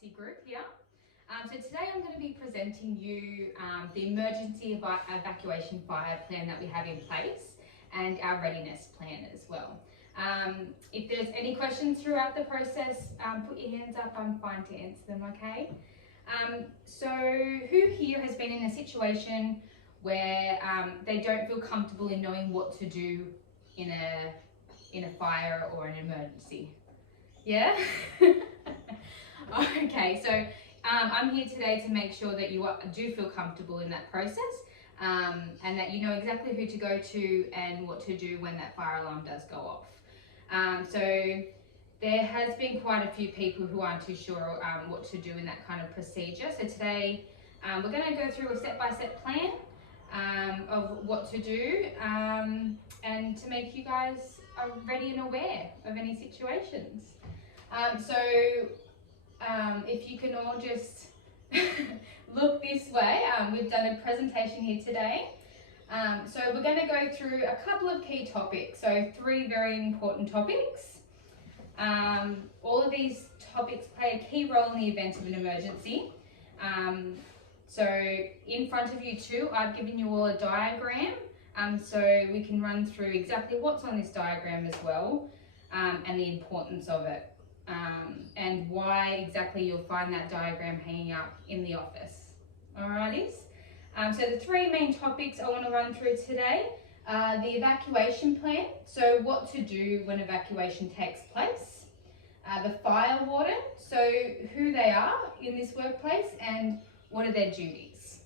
Policy Group here. So today I'm going to be presenting you the emergency evacuation fire plan that we have in place and our readiness plan as well. If there's any questions throughout the process, put your hands up, I'm fine to answer them, okay? So who here has been in a situation where they don't feel comfortable in knowing what to do in a fire or an emergency? Yeah? Okay, so I'm here today to make sure that you do feel comfortable in that process and that you know exactly who to go to and what to do when that fire alarm does go off. So there has been quite a few people who aren't too sure what to do in that kind of procedure. So today we're going to go through a step-by-step plan of what to do and to make you guys ready and aware of any situations. If you can all just look this way, we've done a presentation here today. So we're going to go through a couple of key topics, so 3 very important topics. All of these topics play a key role in the event of an emergency. So in front of you too, I've given you all a diagram, so we can run through exactly what's on this diagram as well, and the importance of it. And why exactly you'll find that diagram hanging up in the office. Alrighties. So the 3 main topics I want to run through today are the evacuation plan, so what to do when evacuation takes place, the fire warden, so who they are in this workplace and what are their duties,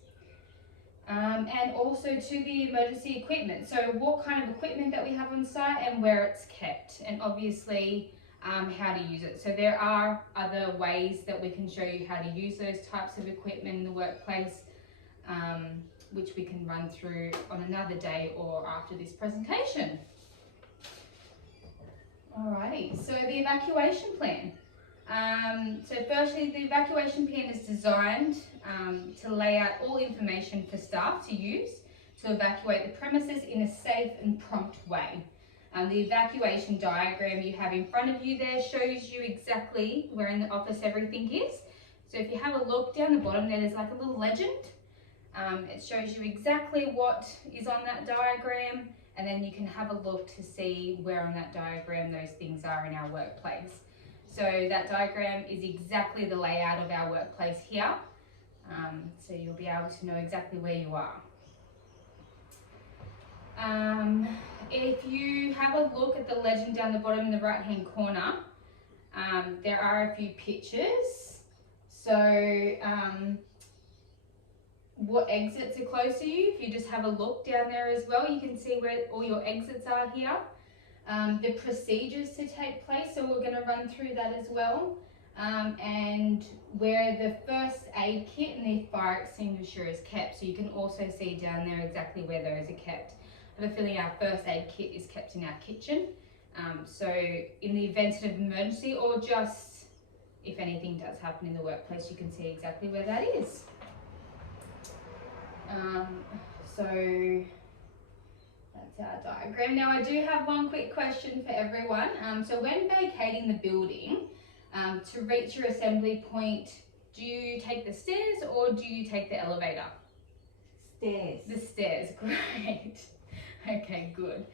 and also to the emergency equipment, so what kind of equipment that we have on site and where it's kept, and obviously how to use it. So there are other ways that we can show you how to use those types of equipment in the workplace, which we can run through on another day or after this presentation. Alrighty, so the evacuation plan. So firstly, the evacuation plan is designed to lay out all information for staff to use to evacuate the premises in a safe and prompt way. The evacuation diagram you have in front of you there shows you exactly where in the office everything is. So if you have a look down the bottom there's like a little legend. It shows you exactly what is on that diagram, and then you can have a look to see where on that diagram those things are in our workplace. So that diagram is exactly the layout of our workplace here. So you'll be able to know exactly where you are. If you have a look at the legend down the bottom in the right hand corner, there are a few pictures. So what exits are close to you, if you just have a look down there as well, you can see where all your exits are here. The procedures to take place, so we're going to run through that as well, and where the first aid kit and the fire extinguisher is kept, so you can also see down there exactly where those are kept. I have a feeling our first aid kit is kept in our kitchen, so in the event of emergency or just if anything does happen in the workplace, you can see exactly where that is. So that's our diagram. Now I do have one quick question for everyone. So when vacating the building, to reach your assembly point, do you take the stairs or do you take the elevator? Stairs. The stairs, great. Okay, good.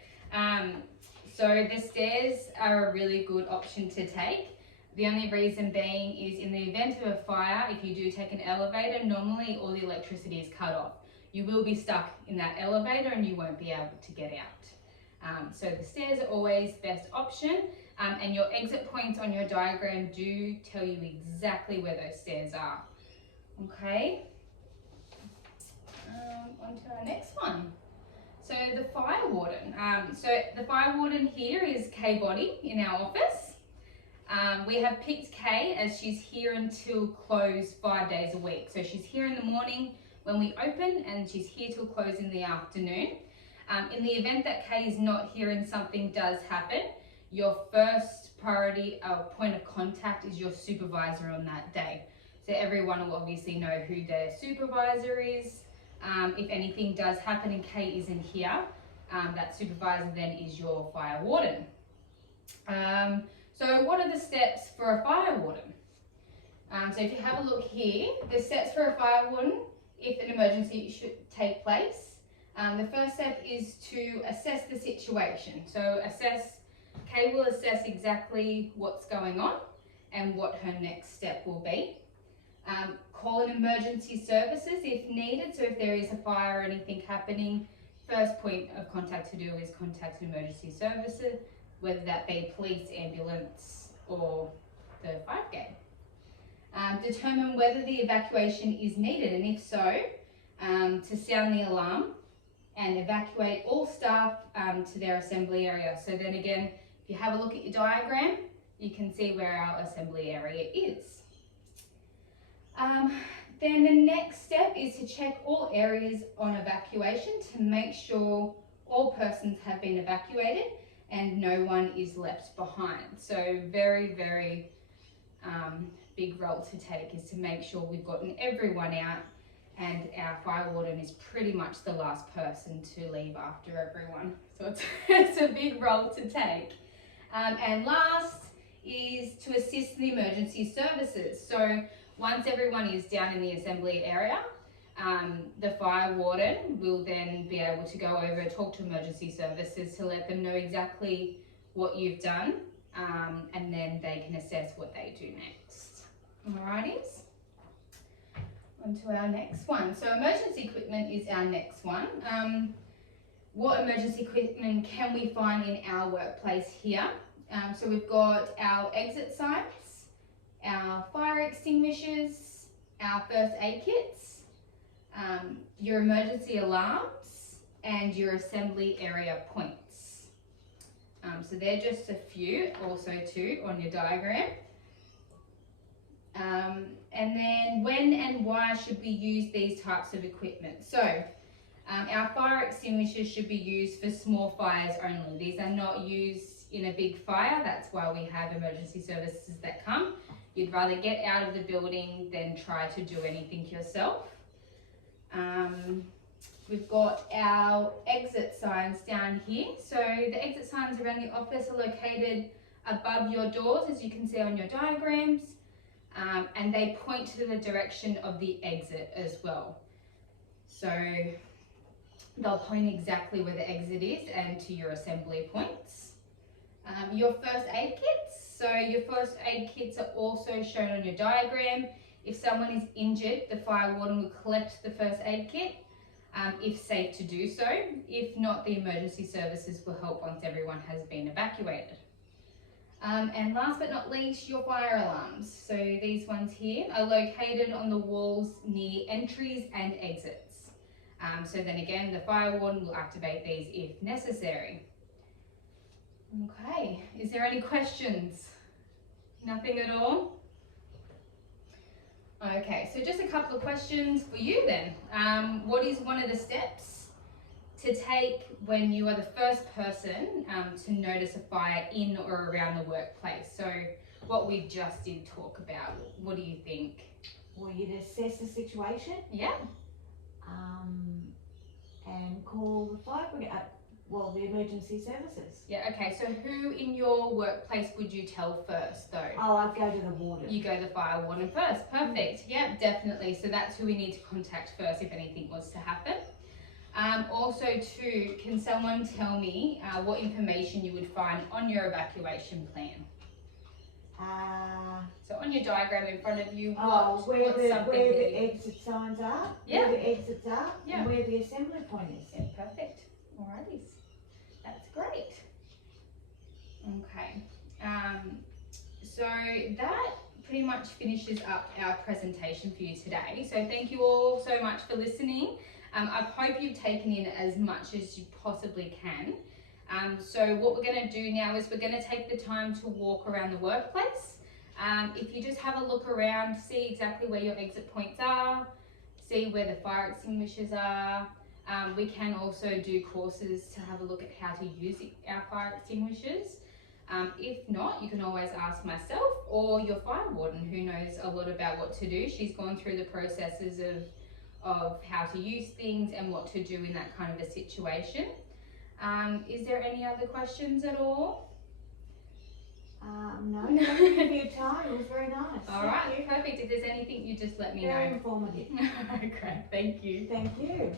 So the stairs are a really good option to take. The only reason being is in the event of a fire, if you do take an elevator, normally all the electricity is cut off. You will be stuck in that elevator and you won't be able to get out. So the stairs are always the best option, and your exit points on your diagram do tell you exactly where those stairs are. Okay, on to our next one. So the fire warden. So the fire warden here is Kay Body in our office. We have picked Kay as she's here until close 5 days a week. So she's here in the morning when we open and she's here till close in the afternoon. In the event that Kay is not here and something does happen, your first priority point of contact is your supervisor on that day. So everyone will obviously know who their supervisor is. If anything does happen and Kay isn't here, that supervisor then is your fire warden. So what are the steps for a fire warden? So if you have a look here, the steps for a fire warden if an emergency should take place. The first step is to assess the situation. So Kay will assess exactly what's going on and what her next step will be. Call an emergency services if needed. So if there is a fire or anything happening, first point of contact to do is contact an emergency services, whether that be police, ambulance, or the fire brigade. Determine whether the evacuation is needed, and if so, to sound the alarm and evacuate all staff to their assembly area. So then again, if you have a look at your diagram, you can see where our assembly area is. Then the next step is to check all areas on evacuation to make sure all persons have been evacuated and no one is left behind. So very, very big role to take is to make sure we've gotten everyone out, and our fire warden is pretty much the last person to leave after everyone. So it's a big role to take. And last is to assist the emergency services. So once everyone is down in the assembly area, the fire warden will then be able to go over and talk to emergency services to let them know exactly what you've done, and then they can assess what they do next. Alrighties, on to our next one. So emergency equipment is our next one. What emergency equipment can we find in our workplace here? So we've got our exit signs, our fire extinguishers, our first aid kits, your emergency alarms, and your assembly area points. So they're just a few, also too, on your diagram. And then when and why should we use these types of equipment? So our fire extinguishers should be used for small fires only. These are not used in a big fire. That's why we have emergency services that come. You'd rather get out of the building than try to do anything yourself. We've got our exit signs down here. So the exit signs around the office are located above your doors, as you can see on your diagrams, and they point to the direction of the exit as well. So they'll point exactly where the exit is and to your assembly points. Your first aid kits. So your first aid kits are also shown on your diagram. If someone is injured, the fire warden will collect the first aid kit, if safe to do so. If not, the emergency services will help once everyone has been evacuated. And last but not least, your fire alarms. So these ones here are located on the walls near entries and exits. So then again, the fire warden will activate these if necessary. Okay, is there any questions? Nothing at all? Okay, so just a couple of questions for you then. What is one of the steps to take when you are the first person to notice a fire in or around the workplace? So what we just did talk about, what do you think? Well, you'd assess the situation. Yeah. And call the fire brigade, the emergency services. Yeah, okay, so who in your workplace would you tell first though? Oh, I'd go to the warden. You go to the fire warden first, perfect. Yeah, definitely. So that's who we need to contact first if anything was to happen. Also too, can someone tell me what information you would find on your evacuation plan? So on your diagram in front of you, where the exit signs are, yeah, where the exits are, yeah, and where the assembly point is. Yeah, perfect. Alrighty, that's great. Okay, so that pretty much finishes up our presentation for you today. So thank you all so much for listening. I hope you've taken in as much as you possibly can. So what we're going to do now is we're going to take the time to walk around the workplace. If you just have a look around, see exactly where your exit points are, see where the fire extinguishers are. We can also do courses to have a look at how to use our fire extinguishers. If not, you can always ask myself or your fire warden, who knows a lot about what to do. She's gone through the processes of how to use things and what to do in that kind of a situation. Is there any other questions at all? No, thank you for your time. It was very nice. All right, perfect. If there's anything, you just let me Very know. informative. Great, thank you. Thank you.